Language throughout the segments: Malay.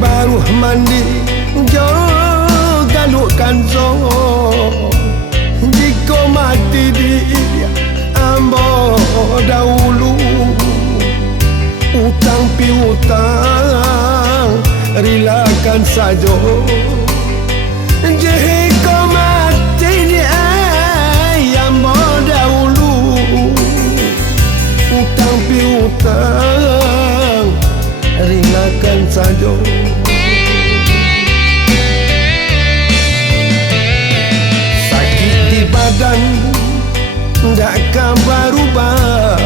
baru mandi jo galukkan zo jika mati dia ambo dahulu utang piutang rilakan saja jika mati dia ambo dahulu utang piutang rilakan saja. Sakit di badan tak akan berubah,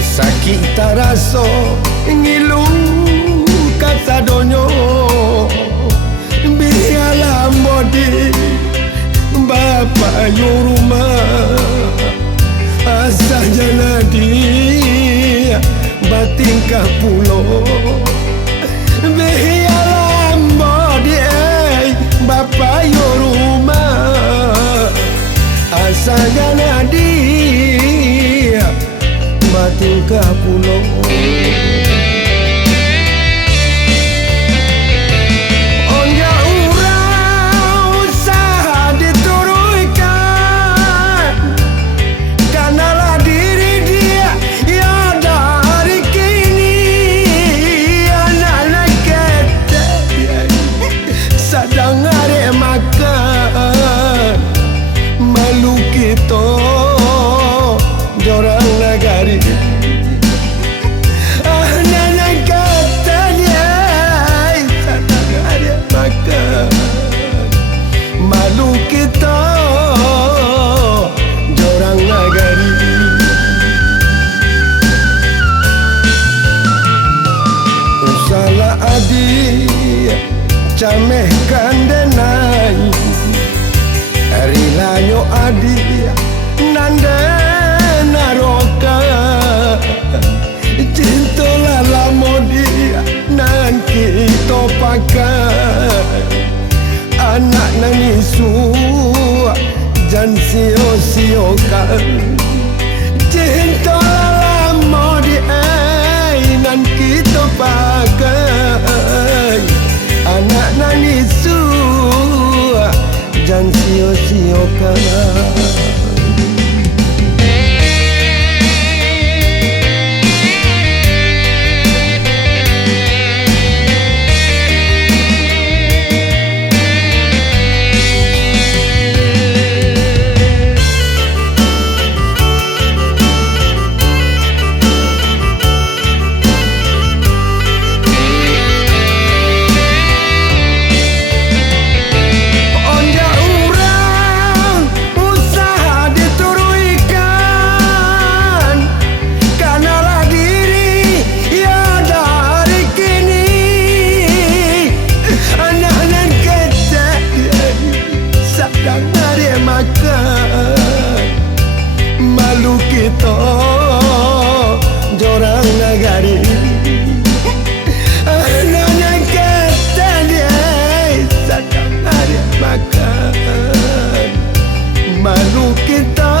sakit tak rasa ngilu kata donyo. Biarlah modi bapa yo rumah asal jadi batingkah pulau. Biarlah modi bapa yo rumah asal jadi batingkah pulau. Jorang negari anak katanya sadang ada makan malu kita jorang negari. Salah adik camehkan denai rilanyo adik nanda naroka cintolah lamo dia nan kita pakai anak nanisu jan sio-siokan cintolah lamo dia nan kita pakai anak nanisu jan sio-siokan. Malu kita jorang negari anak kata dia sedang ada makan. Malu kita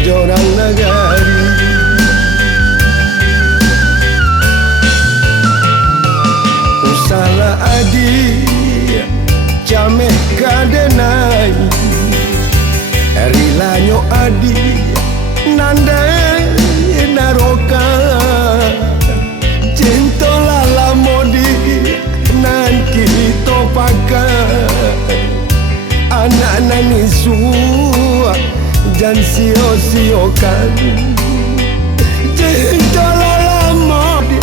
jorang negari. Salah adik cameh kadenai rilanyo adi nanda naroka cintolah lamodi nan kita pakai anak nanisu jan sio-siokan cintolah lamodi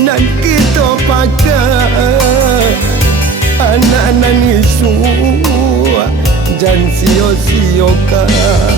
nan kita pakai anak nanisu jan sio-siokan.